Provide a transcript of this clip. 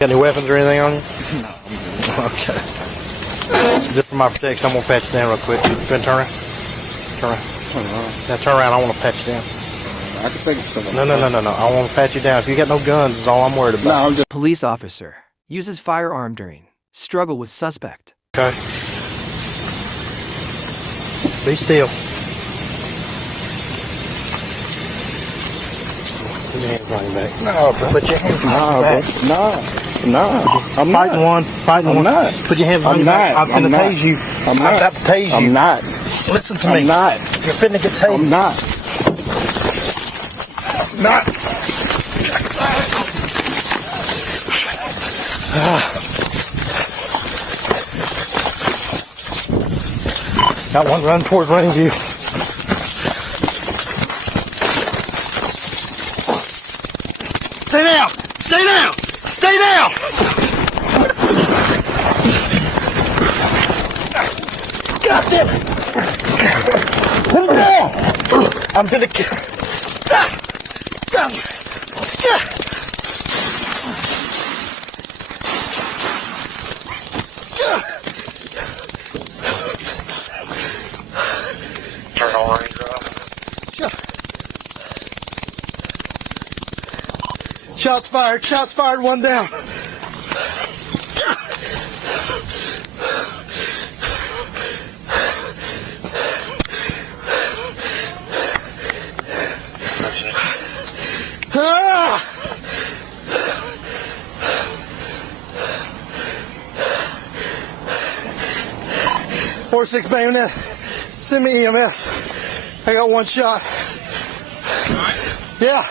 Got any weapons or anything on you? No. Okay. Just for my protection, I'm going to pat you down real quick. You can turn around. Turn around. Now turn around. I want to pat you down. I can take it to No. I want to pat you down. If you got no guns, is all I'm worried about. No, I'm just... Police officer uses firearm during struggle with suspect. Okay. Be still. Put your hands on your back. No, bro. Put your hands on your back. No. I'm Fighting not. one. Fighting I'm one. not. Put your hands on I'm your back. not. I'm finna not. tase you. I'm not. about to tase you. I'm not. Listen to me. I'm not. You're finna get tased. I'm not. Not. Got one running towards Rainview. Stay down! Stay down! Stay down! God damn it! Put it down! I'm gonna kill. Turn on range drive. Shots fired. Shots fired. One down. Ah! 4-6 bayonet. Send me EMS. I got one shot. Yeah.